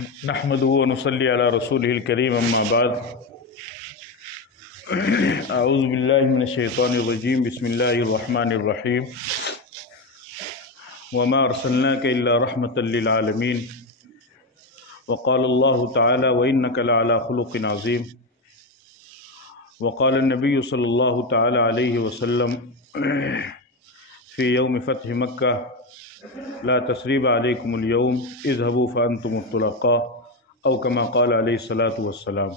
نحمده ونصلي على رسوله الكريم اما بعد اعوذ بالله من الشيطان الرجيم بسم الله الرحمن الرحيم وما ارسلناك الا رحمة للعالمين وقال الله تعالى وانك لعلى خلق عظيم وقال النبي صلى الله تعالى عليه وسلم في يوم فتح مكة لا تثريب عليكم اليوم اذهبوا فأنتم الطلقاء او كما قال علیہ الصلاۃ والسلام۔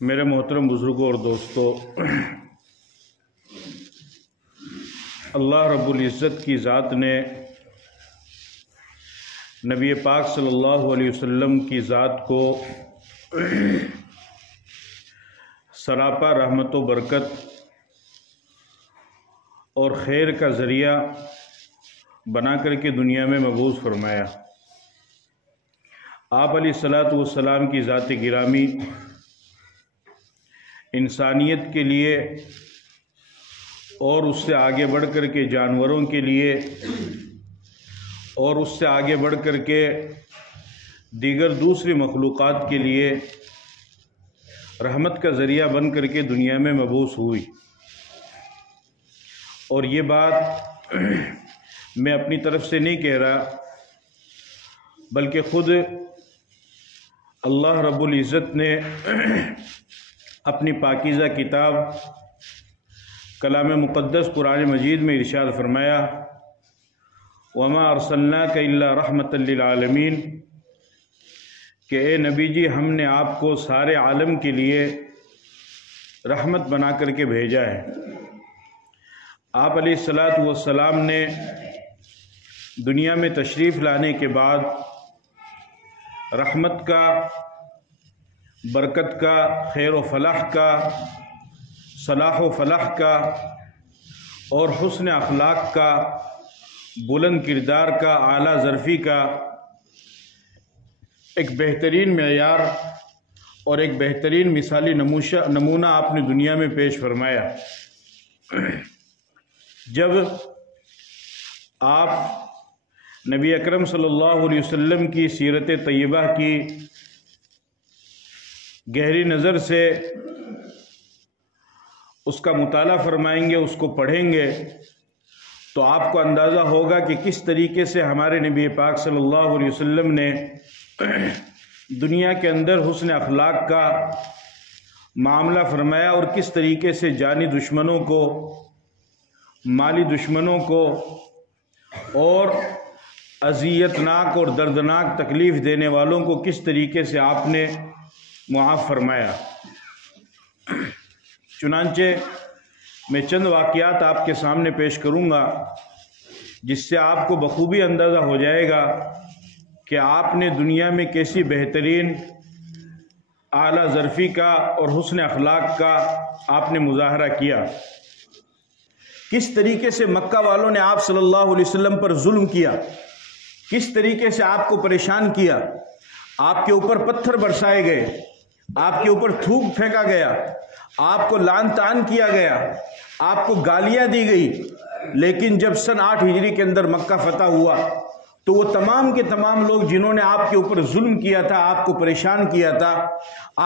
میرے محترم بزرگوں اور دوستو، اللہ رب العزت کی ذات نے نبی پاک صلی اللہ علیہ وسلم کی ذات کو سراپا رحمت و برکت اور خیر کا ذریعہ بنا کر کے دنیا میں مبعوث فرمایا۔ آپ علیہ الصلاۃ والسلام کی ذات گرامی انسانیت کے لیے اور اس سے آگے بڑھ کر کے جانوروں کے لیے اور اس سے آگے بڑھ کر کے دیگر دوسری مخلوقات کے لیے رحمت کا ذریعہ بن کر کے دنیا میں مبعوث ہوئی۔ اور یہ بات میں اپنی طرف سے نہیں کہہ رہا، بلکہ خود اللہ رب العزت نے اپنی پاکیزہ کتاب کلام مقدس قرآن مجید میں ارشاد فرمایا وما ارسلناک الا رحمۃ للعالمین، کہ اے نبی جی ہم نے آپ کو سارے عالم کے لیے رحمت بنا کر کے بھیجا ہے۔ آپ علیہ الصلاۃ والسلام نے دنیا میں تشریف لانے کے بعد رحمت کا، برکت کا، خیر و فلاح کا، صلاح و فلاح کا اور حسن اخلاق کا، بلند کردار کا، اعلیٰ ظرفی کا ایک بہترین معیار اور ایک بہترین مثالی نمونہ آپ نے دنیا میں پیش فرمایا۔ جب آپ نبی اکرم صلی اللہ علیہ وسلم کی سیرت طیبہ کی گہری نظر سے اس کا مطالعہ فرمائیں گے، اس کو پڑھیں گے، تو آپ کو اندازہ ہوگا کہ کس طریقے سے ہمارے نبی پاک صلی اللہ علیہ وسلم نے دنیا کے اندر حسن اخلاق کا معاملہ فرمایا اور کس طریقے سے جانی دشمنوں کو، مالی دشمنوں کو اور اذیتناک اور دردناک تکلیف دینے والوں کو کس طریقے سے آپ نے معاف فرمایا۔ چنانچہ میں چند واقعات آپ کے سامنے پیش کروں گا جس سے آپ کو بخوبی اندازہ ہو جائے گا کہ آپ نے دنیا میں کیسی بہترین اعلیٰ ظرفی کا اور حسن اخلاق کا آپ نے مظاہرہ کیا۔ کس طریقے سے مکہ والوں نے آپ صلی اللہ علیہ وسلم پر ظلم کیا، کس طریقے سے آپ کو پریشان کیا، آپ کے اوپر پتھر برسائے گئے، آپ کے اوپر تھوک پھینکا گیا، آپ کو لعن طعن کیا گیا، آپ کو گالیاں دی گئی، لیکن جب سن 8 ہجری کے اندر مکہ فتح ہوا تو وہ تمام کے تمام لوگ جنہوں نے آپ کے اوپر ظلم کیا تھا، آپ کو پریشان کیا تھا،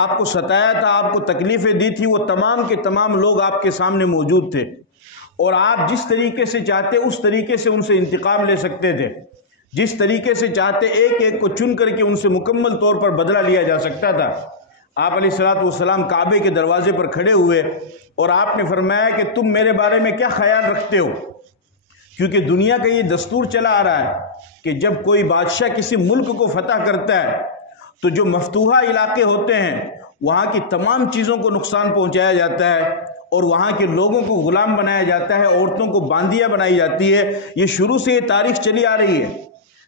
آپ کو ستایا تھا، آپ کو تکلیفیں دی تھی، وہ تمام کے تمام لوگ آپ کے سامنے موجود تھے، اور آپ جس طریقے سے چاہتے اس طریقے سے ان سے انتقام لے سکتے تھے، جس طریقے سے چاہتے ایک ایک کو چن کر کے ان سے مکمل طور پر بدلہ لیا جا سکتا تھا۔ آپ علیہ الصلوۃ والسلام کعبے کے دروازے پر کھڑے ہوئے اور آپ نے فرمایا کہ تم میرے بارے میں کیا خیال رکھتے ہو، کیونکہ دنیا کا یہ دستور چلا آ رہا ہے کہ جب کوئی بادشاہ کسی ملک کو فتح کرتا ہے تو جو مفتوحہ علاقے ہوتے ہیں وہاں کی تمام چیزوں کو نقصان پہنچایا جاتا ہے اور وہاں کے لوگوں کو غلام بنایا جاتا ہے، عورتوں کو باندیاں بنائی جاتی ہے۔ یہ شروع سے یہ تاریخ چلی آ رہی ہے،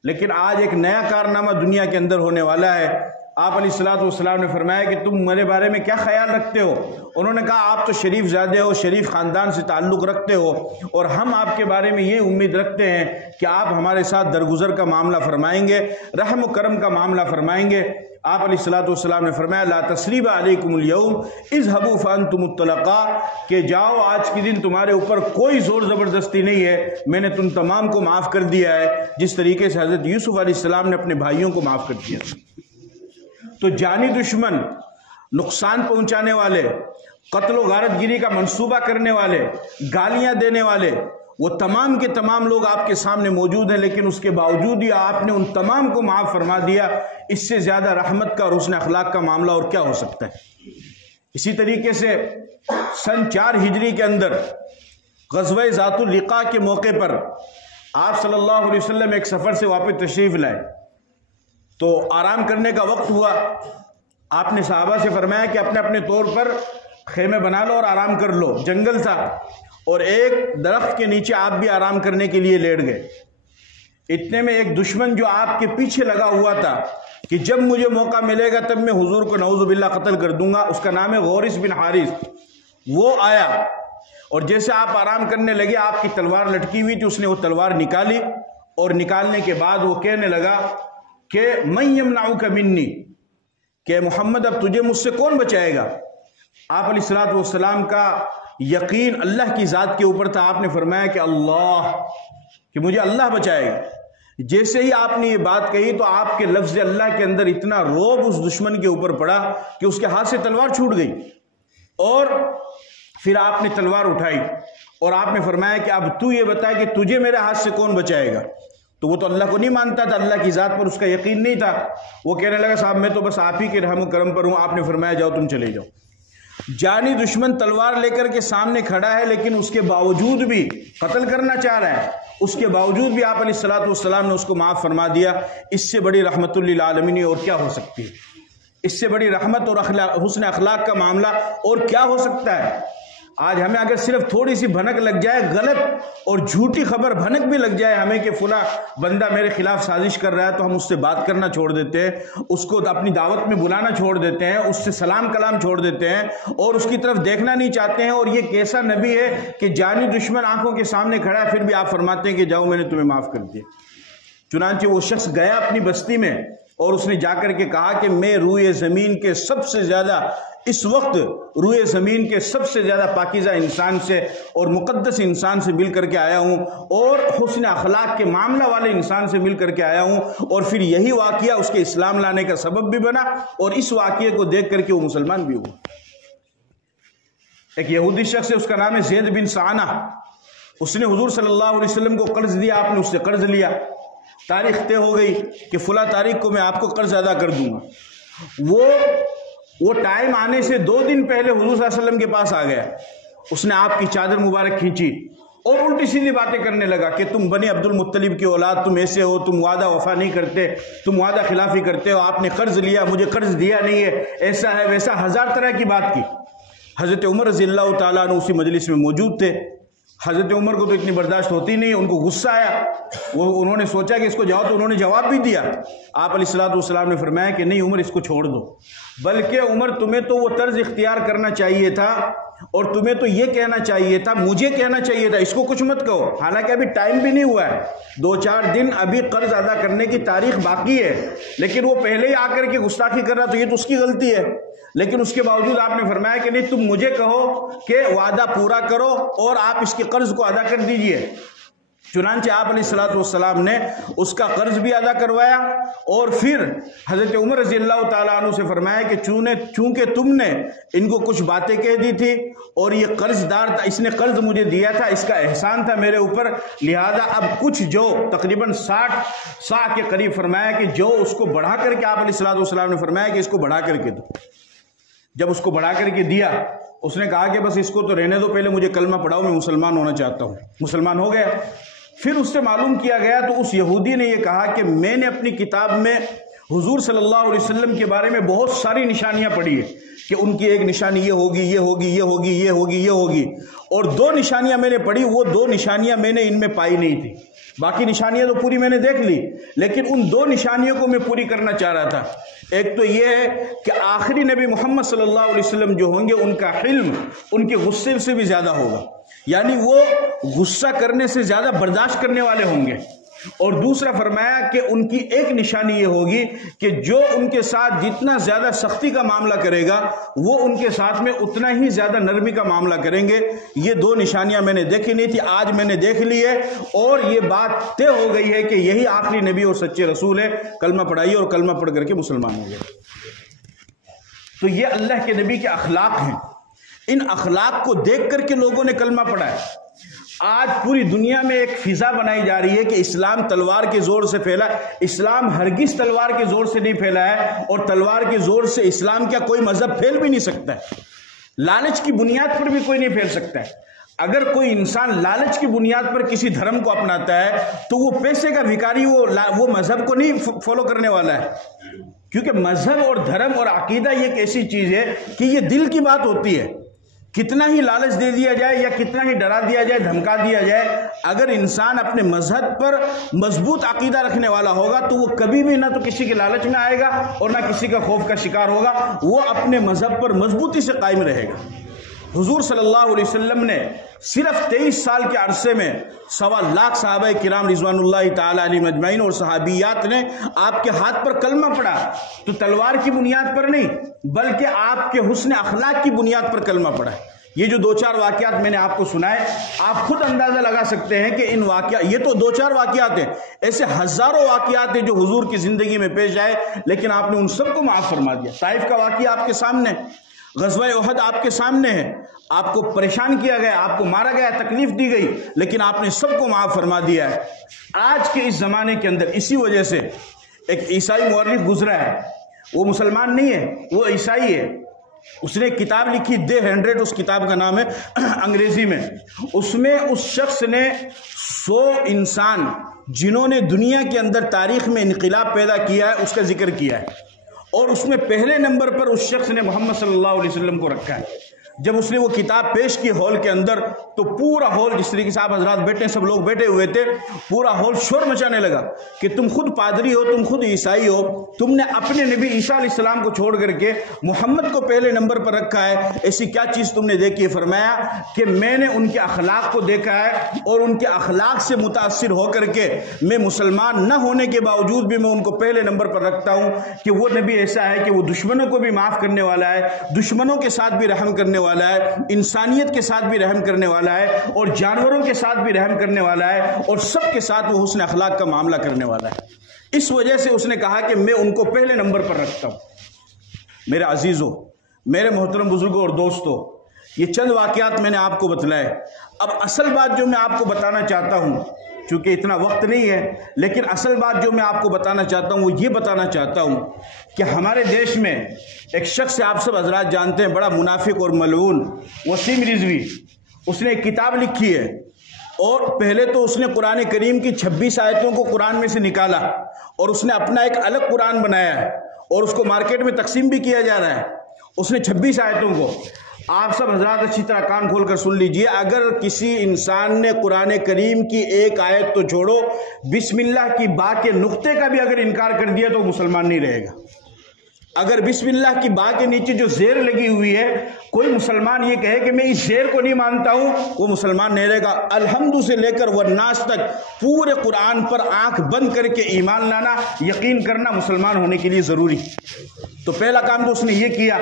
لیکن آج ایک نیا کارنامہ دنیا کے اندر ہونے والا ہے۔ آپ علیہ الصلوۃ والسلام نے فرمایا کہ تم میرے بارے میں کیا خیال رکھتے ہو؟ انہوں نے کہا آپ تو شریف زادے ہو، شریف خاندان سے تعلق رکھتے ہو، اور ہم آپ کے بارے میں یہ امید رکھتے ہیں کہ آپ ہمارے ساتھ درگزر کا معاملہ فرمائیں گے، رحم و کرم کا معاملہ فرمائیں گے۔ آپ علیہ الصلوۃ والسلام نے فرمایا لا تثریب علیکم اليوم اذهبوا فانتم الطلقاء، کہ جاؤ آج کے دن تمہارے اوپر کوئی زور زبردستی نہیں ہے، میں نے تم تمام کو معاف کر دیا ہے، جس طریقے سے حضرت یوسف علیہ السلام نے اپنے بھائیوں کو معاف کر دیا۔ تو جانی دشمن، نقصان پہنچانے والے، قتل و غارت گیری کا منصوبہ کرنے والے، گالیاں دینے والے، وہ تمام کے تمام لوگ آپ کے سامنے موجود ہیں، لیکن اس کے باوجود ہی آپ نے ان تمام کو معاف فرما دیا۔ اس سے زیادہ رحمت کا اور حسن اخلاق کا معاملہ اور کیا ہو سکتا ہے؟ اسی طریقے سے سن 4 ہجری کے اندر غزوہ ذات الرقاع کے موقع پر آپ صلی اللہ علیہ وسلم ایک سفر سے واپس تشریف لائے، تو آرام کرنے کا وقت ہوا۔ آپ نے صحابہ سے فرمایا کہ اپنے اپنے طور پر خیمے بنا لو اور آرام کر لو۔ جنگل تھا اور ایک درخت کے نیچے آپ بھی آرام کرنے کے لیے لیٹ گئے۔ اتنے میں ایک دشمن جو آپ کے پیچھے لگا ہوا تھا کہ جب مجھے موقع ملے گا تب میں حضور کو نعوذ باللہ قتل کر دوں گا، اس کا نام ہے غورث بن حارث، وہ آیا اور جیسے آپ آرام کرنے لگے آپ کی تلوار لٹکی ہوئی تھی، اس نے وہ تلوار نکالی، اور نکالنے کے بعد وہ کہنے لگا کہ من یمنعک منی، کہ محمد اب تجھے مجھ سے کون بچائے گا؟ آپ علیہ الصلوۃ والسلام کا یقین اللہ کی ذات کے اوپر تھا۔ آپ نے فرمایا کہ اللہ، کہ مجھے اللہ بچائے گا۔ جیسے ہی آپ نے یہ بات کہی تو آپ کے لفظ اللہ کے اندر اتنا روب اس دشمن کے اوپر پڑا کہ اس کے ہاتھ سے تلوار چھوٹ گئی، اور پھر آپ نے تلوار اٹھائی اور آپ نے فرمایا کہ اب تو یہ بتا کہ تجھے میرے ہاتھ سے کون بچائے گا؟ تو وہ تو اللہ کو نہیں مانتا تھا، اللہ کی ذات پر اس کا یقین نہیں تھا۔ وہ کہنے لگا صاحب میں تو بس آپ ہی کے رحم و کرم پر ہوں۔ آپ نے فرمایا جاؤ تم چلے جاؤ۔ جانی دشمن تلوار لے کر کے سامنے کھڑا ہے، لیکن اس کے باوجود بھی قتل کرنا چاہ رہا ہے، اس کے باوجود بھی آپ علیہ الصلوۃ والسلام نے اس کو معاف فرما دیا۔ اس سے بڑی رحمت للعالمین اور کیا ہو سکتی ہے؟ اس سے بڑی رحمت اور حسن اخلاق کا معاملہ اور کیا ہو سکتا ہے؟ آج ہمیں اگر صرف تھوڑی سی بھنک لگ جائے، غلط اور جھوٹی خبر بھنک بھی لگ جائے ہمیں کہ فلاں بندہ میرے خلاف سازش کر رہا ہے، تو ہم اس سے بات کرنا چھوڑ دیتے ہیں، اس کو اپنی دعوت میں بلانا چھوڑ دیتے ہیں، اس سے سلام کلام چھوڑ دیتے ہیں اور اس کی طرف دیکھنا نہیں چاہتے ہیں۔ اور یہ کیسا نبی ہے کہ جانی دشمن آنکھوں کے سامنے کھڑا ہے، پھر بھی آپ فرماتے ہیں کہ جاؤ میں نے تمہیں معاف کر دیا۔ چنانچہ وہ شخص گیا اپنی بستی میں اور اس نے جا کر کے کہا کہ میں روئے زمین کے سب سے زیادہ، اس وقت روئے زمین کے سب سے زیادہ پاکیزہ انسان سے اور مقدس انسان سے مل کر کے آیا ہوں، اور حسن اخلاق کے معاملہ والے انسان سے مل کر کے آیا ہوں۔ اور پھر یہی واقعہ اس کے اسلام لانے کا سبب بھی بنا، اور اس واقعے کو دیکھ کر کے وہ مسلمان بھی ہوا۔ ایک یہودی شخص ہے، اس کا نام ہے زید بن سعنہ، اس نے حضور صلی اللہ علیہ وسلم کو قرض دیا، آپ نے اس سے قرض لیا، تاریخ طے ہو گئی کہ فلاں تاریخ کو میں آپ کو قرض ادا کر دوں گا۔ وہ ٹائم آنے سے 2 دن پہلے حضور صلی اللہ علیہ وسلم کے پاس آ گیا، اس نے آپ کی چادر مبارک کھینچی اور الٹی سیدھی باتیں کرنے لگا کہ تم بنی عبد المطلب کی اولاد، تم ایسے ہو، تم وعدہ وفا نہیں کرتے، تم وعدہ خلافی کرتے ہو، آپ نے قرض لیا، مجھے قرض دیا نہیں ہے، ایسا ہے ویسا، 1000 طرح کی بات کی۔ حضرت عمر رضی اللہ تعالیٰ عنہ اسی مجلس میں موجود تھے۔ حضرت عمر کو تو اتنی برداشت ہوتی نہیں، ان کو غصہ آیا، انہوں نے سوچا کہ اس کو جاؤ، تو انہوں نے جواب بھی دیا۔ آپ علیہ الصلوۃ والسلام نے فرمایا کہ نہیں عمر، اس کو چھوڑ دو، بلکہ عمر تمہیں تو وہ طرز اختیار کرنا چاہیے تھا اور تمہیں تو یہ کہنا چاہیے تھا، مجھے کہنا چاہیے تھا، اس کو کچھ مت کہو، حالانکہ ابھی ٹائم بھی نہیں ہوا ہے، 2-4 دن ابھی قرض ادا کرنے کی تاریخ باقی ہے، لیکن وہ پہلے ہی آ کر کے گستاخی کر رہا، تو یہ تو اس کی غلطی ہے۔ لیکن اس کے باوجود آپ نے فرمایا کہ نہیں، تم مجھے کہو کہ وعدہ پورا کرو اور آپ اس کے قرض کو ادا کر دیجئے۔ چنانچہ آپ علیہ الصلوۃ والسلام نے اس کا قرض بھی ادا کروایا، اور پھر حضرت عمر رضی اللہ تعالیٰ عنہ سے فرمایا کہ چونکہ تم نے ان کو کچھ باتیں کہہ دی تھی اور یہ قرض دار تھا، اس نے قرض مجھے دیا تھا، اس کا احسان تھا میرے اوپر، لہذا اب کچھ جو تقریباً 60 سا کے قریب فرمایا کہ جو اس کو بڑھا کر کے، آپ علیہ الصلوۃ والسلام نے فرمایا کہ اس کو بڑھا کر کے دو۔ جب اس کو بڑھا کر کے دیا، اس نے کہا کہ بس اس کو تو رہنے دو، پہلے مجھے کلمہ پڑھاؤ، میں مسلمان ہونا چاہتا ہوں۔ مسلمان ہو گیا۔ پھر اس سے معلوم کیا گیا تو اس یہودی نے یہ کہا کہ میں نے اپنی کتاب میں حضور صلی اللہ علیہ وسلم کے بارے میں بہت ساری نشانیاں پڑھی ہیں کہ ان کی ایک نشانی یہ ہوگی، یہ ہوگی، یہ ہوگی، یہ ہوگی، یہ ہوگی، اور 2 نشانیاں میں نے پڑھی، وہ 2 نشانیاں میں نے ان میں پائی نہیں تھی۔ باقی نشانیاں تو پوری میں نے دیکھ لی، لیکن ان 2 نشانیوں کو میں پوری کرنا چاہ رہا تھا۔ ایک تو یہ ہے کہ آخری نبی محمد صلی اللہ علیہ وسلم جو ہوں گے ان کا حلم ان کے غصے سے بھی زیادہ ہوگا، یعنی وہ غصہ کرنے سے زیادہ برداشت کرنے والے ہوں گے۔ اور دوسرا فرمایا کہ ان کی ایک نشانی یہ ہوگی کہ جو ان کے ساتھ جتنا زیادہ سختی کا معاملہ کرے گا وہ ان کے ساتھ میں اتنا ہی زیادہ نرمی کا معاملہ کریں گے۔ یہ 2 نشانیاں میں نے دیکھی نہیں تھی، آج میں نے دیکھ لی ہے، اور یہ بات طے ہو گئی ہے کہ یہی آخری نبی اور سچے رسول ہے۔ کلمہ پڑھائیے اور کلمہ پڑھ کر کے مسلمان ہو گئے۔ تو یہ اللہ کے نبی کے اخلاق ہیں، ان اخلاق کو دیکھ کر کے لوگوں نے کلمہ پڑھا ہے۔ آج پوری دنیا میں ایک فضا بنائی جا رہی ہے کہ اسلام تلوار کے زور سے پھیلا۔ اسلام ہرگز تلوار کے زور سے نہیں پھیلا ہے، اور تلوار کے زور سے اسلام کیا کوئی مذہب پھیل بھی نہیں سکتا ہے۔ لالچ کی بنیاد پر بھی کوئی نہیں پھیل سکتا ہے۔ اگر کوئی انسان لالچ کی بنیاد پر کسی دھرم کو اپناتا ہے تو وہ پیسے کا بھکاری، وہ مذہب کو نہیں فالو کرنے والا ہے، کیونکہ مذہب اور دھرم اور عقیدہ یہ ایک ایسی چیز ہے کہ یہ دل کی بات ہوتی ہے۔ کتنا ہی لالچ دے دیا جائے یا کتنا ہی ڈرا دیا جائے، دھمکا دیا جائے، اگر انسان اپنے مذہب پر مضبوط عقیدہ رکھنے والا ہوگا تو وہ کبھی بھی نہ تو کسی کے لالچ میں آئے گا اور نہ کسی کا خوف کا شکار ہوگا، وہ اپنے مذہب پر مضبوطی سے قائم رہے گا۔ حضور صلی اللہ علیہ وسلم نے صرف 23 سال کے عرصے میں 1.25 لاکھ صحابہ کرام رضوان اللہ تعالی علیہم اجمعین اور صحابیات نے آپ کے ہاتھ پر کلمہ پڑھا، تو تلوار کی بنیاد پر نہیں بلکہ آپ کے حسن اخلاق کی بنیاد پر کلمہ پڑھا۔ یہ جو 2-4 واقعات میں نے آپ کو سنائے، آپ خود اندازہ لگا سکتے ہیں کہ ان واقعات، یہ تو 2-4 واقعات ہیں، ایسے ہزاروں واقعات ہیں جو حضور کی زندگی میں پیش آئے، لیکن آپ نے ان سب کو معاف فرما دیا۔ طائف کا واقعہ آپ کے سامنے، غزوہ احد آپ کے سامنے ہے، آپ کو پریشان کیا گیا، آپ کو مارا گیا، تکلیف دی گئی، لیکن آپ نے سب کو معاف فرما دیا ہے۔ آج کے اس زمانے کے اندر اسی وجہ سے ایک عیسائی مورخ گزرا ہے، وہ مسلمان نہیں ہے، وہ عیسائی ہے، اس نے کتاب لکھی دی 100، اس کتاب کا نام ہے انگریزی میں۔ اس میں اس شخص نے 100 انسان جنہوں نے دنیا کے اندر تاریخ میں انقلاب پیدا کیا ہے اس کا ذکر کیا ہے، اور اس میں پہلے نمبر پر اس شخص نے محمد صلی اللہ علیہ وسلم کو رکھا ہے۔ جب اس نے وہ کتاب پیش کی ہال کے اندر تو پورا ہال، جس طریقے سے آپ حضرات بیٹھے ہیں، سب لوگ بیٹھے ہوئے تھے، پورا ہال شور مچانے لگا کہ تم خود پادری ہو، تم خود عیسائی ہو، تم نے اپنے نبی عیسیٰ علیہ السلام کو چھوڑ کر کے محمد کو پہلے نمبر پر رکھا ہے، ایسی کیا چیز تم نے دیکھی ہے؟ فرمایا کہ میں نے ان کے اخلاق کو دیکھا ہے، اور ان کے اخلاق سے متاثر ہو کر کے میں مسلمان نہ ہونے کے باوجود بھی میں ان کو پہلے نمبر پر رکھتا ہوں کہ وہ نبی ایسا ہے کہ وہ دشمنوں کو بھی معاف کرنے والا ہے، دشمنوں کے ساتھ بھی رحم کرنے والا ہے، انسانیت کے ساتھ بھی رحم کرنے والا ہے، اور جانوروں کے ساتھ بھی رحم کرنے والا ہے، اور سب کے ساتھ وہ حسن اخلاق کا معاملہ کرنے والا ہے۔ اس وجہ سے اس نے کہا کہ میں ان کو پہلے نمبر پر رکھتا ہوں۔ میرے عزیزوں، میرے محترم بزرگوں اور دوستوں، یہ چند واقعات میں نے آپ کو بتلائے۔ اب اصل بات جو میں آپ کو بتانا چاہتا ہوں، چونکہ اتنا وقت نہیں ہے، لیکن اصل بات جو میں آپ کو بتانا چاہتا ہوں وہ یہ بتانا چاہتا ہوں کہ ہمارے دیش میں ایک شخص آپ سب حضرات جانتے ہیں، بڑا منافق اور ملعون، وسیم رضوی، اس نے ایک کتاب لکھی ہے، اور پہلے تو اس نے قرآن کریم کی 26 آیتوں کو قرآن میں سے نکالا، اور اس نے اپنا ایک الگ قرآن بنایا ہے، اور اس کو مارکیٹ میں تقسیم بھی کیا جا رہا ہے۔ اس نے 26 آیتوں کو، آپ سب حضرات اچھی طرح کان کھول کر سن لیجئے، اگر کسی انسان نے قرآن کریم کی ایک آیت تو چھوڑو، بسم اللہ کی با کے نقطے کا بھی اگر انکار کر دیا تو مسلمان نہیں رہے گا۔ اگر بسم اللہ کی با کے نیچے جو زیر لگی ہوئی ہے، کوئی مسلمان یہ کہے کہ میں اس زیر کو نہیں مانتا ہوں، وہ مسلمان نہیں رہے گا۔ الحمد سے لے کر والناس تک پورے قرآن پر آنکھ بند کر کے ایمان لانا، یقین کرنا مسلمان ہونے کے لیے ضروری۔ تو پہلا کام تو اس نے یہ کیا۔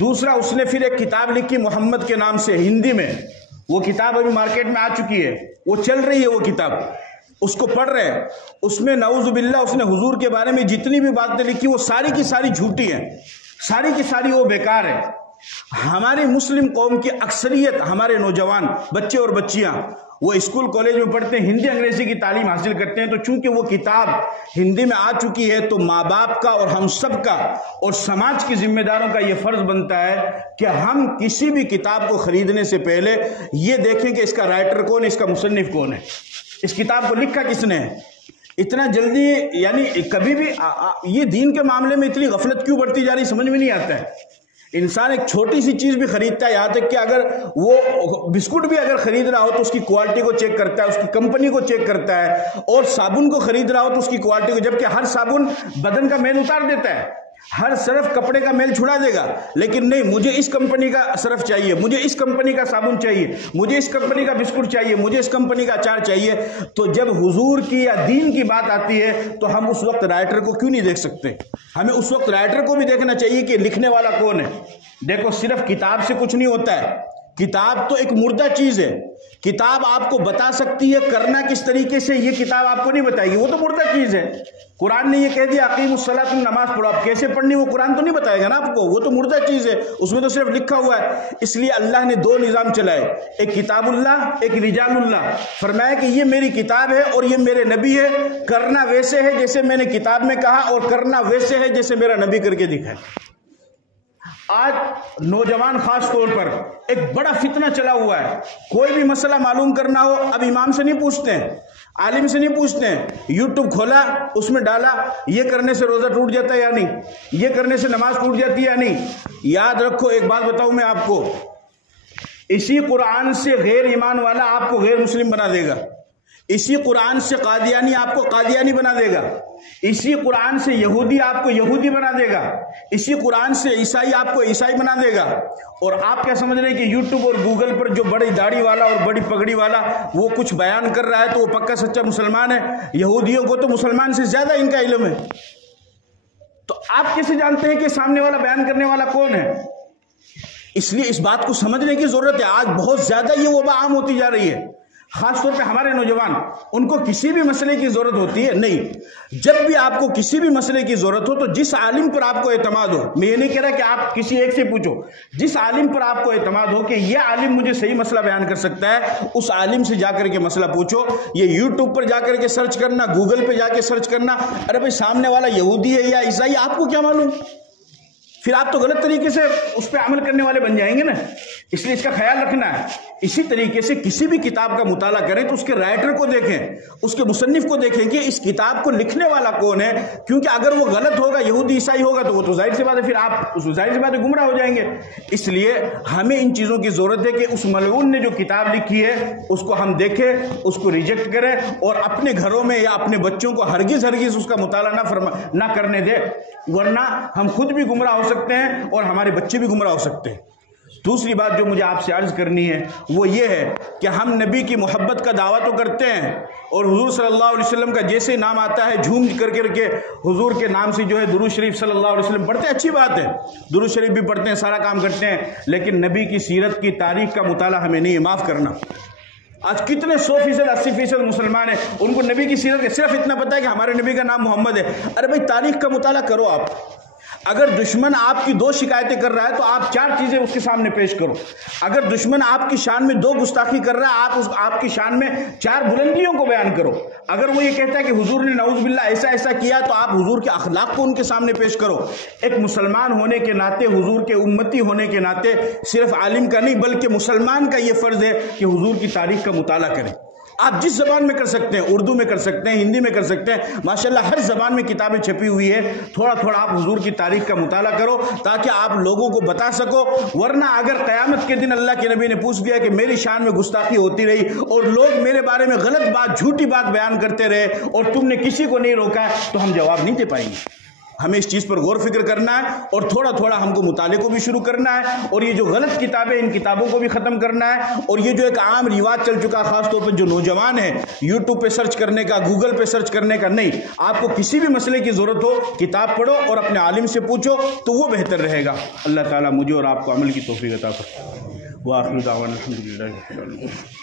دوسرا، اس نے پھر ایک کتاب لکھی محمد کے نام سے، ہندی میں، وہ کتاب ابھی مارکیٹ میں آ چکی ہے، وہ چل رہی ہے وہ کتاب، اس کو پڑھ رہے ہیں۔ اس میں نعوذ باللہ اس نے حضور کے بارے میں جتنی بھی باتیں لکھی وہ ساری کی ساری جھوٹی ہیں، ساری کی ساری وہ بیکار ہے۔ ہماری مسلم قوم کی اکثریت، ہمارے نوجوان بچے اور بچیاں، وہ اسکول کالج میں پڑھتے ہیں، ہندی انگریزی کی تعلیم حاصل کرتے ہیں، تو چونکہ وہ کتاب ہندی میں آ چکی ہے تو ماں باپ کا اور ہم سب کا اور سماج کی ذمہ داروں کا یہ فرض بنتا ہے کہ ہم کسی بھی کتاب کو خریدنے سے پہلے یہ دیکھیں کہ اس کا رائٹر کون ہے، اس کا مصنف کون ہے، اس کتاب کو لکھا کس نے ہے، اتنا جلدی یعنی کبھی بھی یہ دین کے معاملے میں اتنی غفلت کیوں بڑھتی جا رہی سمجھ میں نہیں آتا ہے. انسان ایک چھوٹی سی چیز بھی خریدتا ہے، یہاں تک کہ اگر وہ بسکٹ بھی اگر خرید رہا ہو تو اس کی کوالٹی کو چیک کرتا ہے، اس کی کمپنی کو چیک کرتا ہے، اور صابن کو خرید رہا ہو تو اس کی کوالٹی کو، جبکہ ہر صابن بدن کا میل اتار دیتا ہے، ہر صرف کپڑے کا میل چھڑا دے گا، لیکن نہیں مجھے اس کمپنی کا صرف چاہیے، مجھے اس کمپنی کا صابن چاہیے، مجھے اس کمپنی کا بسکٹ چاہیے، مجھے اس کمپنی کا اچار چاہیے. تو جب حضور کی یا دین کی بات آتی ہے تو ہم اس وقت رائٹر کو کیوں نہیں دیکھ سکتے؟ ہمیں اس وقت رائٹر کو بھی دیکھنا چاہیے کہ لکھنے والا کون ہے. دیکھو صرف کتاب سے کچھ نہیں ہوتا ہے، کتاب تو ایک مردہ چیز ہے. کتاب آپ کو بتا سکتی ہے کرنا کس طریقے سے، یہ کتاب آپ کو نہیں بتائے گی، وہ تو مردہ چیز ہے. قرآن نے یہ کہہ دیا اقیم الصلاۃ، تم نماز پڑھو، آپ کیسے پڑھنی وہ قرآن تو نہیں بتائے گا نا آپ کو، وہ تو مردہ چیز ہے، اس میں تو صرف لکھا ہوا ہے. اس لیے اللہ نے دو نظام چلائے، ایک کتاب اللہ، ایک رجال اللہ. فرمایا کہ یہ میری کتاب ہے اور یہ میرے نبی ہے، کرنا ویسے ہے جیسے میں نے کتاب میں کہا، اور کرنا ویسے ہے جیسے میرا نبی کر کے دکھایا. آج نوجوان خاص طور پر ایک بڑا فتنہ چلا ہوا ہے، کوئی بھی مسئلہ معلوم کرنا ہو اب امام سے نہیں پوچھتے ہیں، عالم سے نہیں پوچھتے ہیں، یوٹیوب کھولا اس میں ڈالا یہ کرنے سے روزہ ٹوٹ جاتا ہے یا نہیں، یہ کرنے سے نماز ٹوٹ جاتی ہے یا نہیں. یاد رکھو ایک بات بتاؤں میں آپ کو، اسی قرآن سے غیر ایمان والا آپ کو غیر مسلم بنا دے گا، اسی قرآن سے قادیانی آپ کو قادیانی بنا دے گا، اسی قرآن سے یہودی آپ کو یہودی بنا دے گا، اسی قرآن سے عیسائی آپ کو عیسائی بنا دے گا. اور آپ کیا سمجھ رہے ہیں کہ یوٹیوب اور گوگل پر جو بڑی داڑھی والا اور بڑی پگڑی والا وہ کچھ بیان کر رہا ہے تو وہ پکا سچا مسلمان ہے؟ یہودیوں کو تو مسلمان سے زیادہ ان کا علم ہے. تو آپ کیسے جانتے ہیں کہ سامنے والا بیان کرنے والا کون ہے؟ اس لیے اس بات کو سمجھنے کی ضرورت ہے. آج بہت زیادہ یہ وبا عام ہوتی جا رہی ہے، خاص طور پہ ہمارے نوجوان، ان کو کسی بھی مسئلے کی ضرورت ہوتی ہے نہیں. جب بھی آپ کو کسی بھی مسئلے کی ضرورت ہو تو جس عالم پر آپ کو اعتماد ہو، میں یہ نہیں کہہ رہا کہ آپ کسی ایک سے پوچھو، جس عالم پر آپ کو اعتماد ہو کہ یہ عالم مجھے صحیح مسئلہ بیان کر سکتا ہے، اس عالم سے جا کر کے مسئلہ پوچھو. یہ یوٹیوب پر جا کر کے سرچ کرنا، گوگل پہ جا کے سرچ کرنا، ارے بھائی سامنے والا یہودی ہے یا عیسائی آپ کو کیا معلوم؟ پھر آپ تو غلط طریقے سے اس پہ عمل کرنے والے بن جائیں گے نا. اس لیے اس کا خیال رکھنا ہے. اسی طریقے سے کسی بھی کتاب کا مطالعہ کریں تو اس کے رائٹر کو دیکھیں، اس کے مصنف کو دیکھیں کہ اس کتاب کو لکھنے والا کون ہے. کیونکہ اگر وہ غلط ہوگا، یہودی عیسائی ہوگا، تو وہ تو ظاہر سی بات ہے پھر آپ ظاہر سی بات ہے گمراہ ہو جائیں گے. اس لیے ہمیں ان چیزوں کی ضرورت ہے کہ اس ملعون نے جو کتاب لکھی ہے اس کو ہم دیکھیں، اس کو ریجیکٹ کریں، اور اپنے گھروں میں یا اپنے بچوں کو ہرگز اس کا مطالعہ نہ کرنے دے، ورنہ ہم خود بھی گمراہ ہو سکتے ہیں اور ہمارے بچے بھی گمراہ ہو سکتے ہیں. دوسری بات جو مجھے آپ سے عرض کرنی ہے وہ یہ ہے کہ ہم نبی کی محبت کا دعویٰ تو کرتے ہیں، اور حضور صلی اللہ علیہ وسلم کا جیسے نام آتا ہے جھوم کر کے حضور کے نام سے جو ہے درود شریف صلی اللہ علیہ وسلم پڑھتے ہیں، اچھی بات ہے، درود شریف بھی پڑھتے ہیں، سارا کام کرتے ہیں، لیکن نبی کی سیرت کی تاریخ کا مطالعہ ہمیں نہیں ہے. معاف کرنا، آج کتنے 100%، 80% مسلمان ہیں، ان کو نبی کی سیرت صرف اتنا پتا ہے کہ ہمارے نبی کا نام محمد ہے. ارے بھائی تاریخ کا مطالعہ کرو. آپ اگر دشمن آپ کی 2 شکایتیں کر رہا ہے تو آپ 4 چیزیں اس کے سامنے پیش کرو. اگر دشمن آپ کی شان میں 2 گستاخی کر رہا ہے، آپ کی شان میں 4 بلندیوں کو بیان کرو. اگر وہ یہ کہتا ہے کہ حضور نے نعوذ باللہ ایسا کیا تو آپ حضور کے اخلاق کو ان کے سامنے پیش کرو. ایک مسلمان ہونے کے ناطے، حضور کے امتی ہونے کے ناطے، صرف عالم کا نہیں بلکہ مسلمان کا یہ فرض ہے کہ حضور کی تاریخ کا مطالعہ کریں. آپ جس زبان میں کر سکتے ہیں، اردو میں کر سکتے ہیں، ہندی میں کر سکتے ہیں، ماشاءاللہ ہر زبان میں کتابیں چھپی ہوئی ہے. تھوڑا تھوڑا آپ حضور کی تاریخ کا مطالعہ کرو تاکہ آپ لوگوں کو بتا سکو. ورنہ اگر قیامت کے دن اللہ کے نبی نے پوچھ دیا کہ میری شان میں گستاخی ہوتی رہی اور لوگ میرے بارے میں غلط بات، جھوٹی بات بیان کرتے رہے اور تم نے کسی کو نہیں روکا، تو ہم جواب نہیں دے پائیں گے. ہمیں اس چیز پر غور فکر کرنا ہے اور تھوڑا تھوڑا ہم کو مطالعے کو بھی شروع کرنا ہے، اور یہ جو غلط کتابیں، ان کتابوں کو بھی ختم کرنا ہے. اور یہ جو ایک عام رواج چل چکا، خاص طور پر جو نوجوان ہیں، یوٹیوب پہ سرچ کرنے کا، گوگل پہ سرچ کرنے کا نہیں. آپ کو کسی بھی مسئلے کی ضرورت ہو، کتاب پڑھو اور اپنے عالم سے پوچھو تو وہ بہتر رہے گا. اللہ تعالیٰ مجھے اور آپ کو عمل کی توفیق عطا فرمائے. وآخر دعوانا الحمدللہ.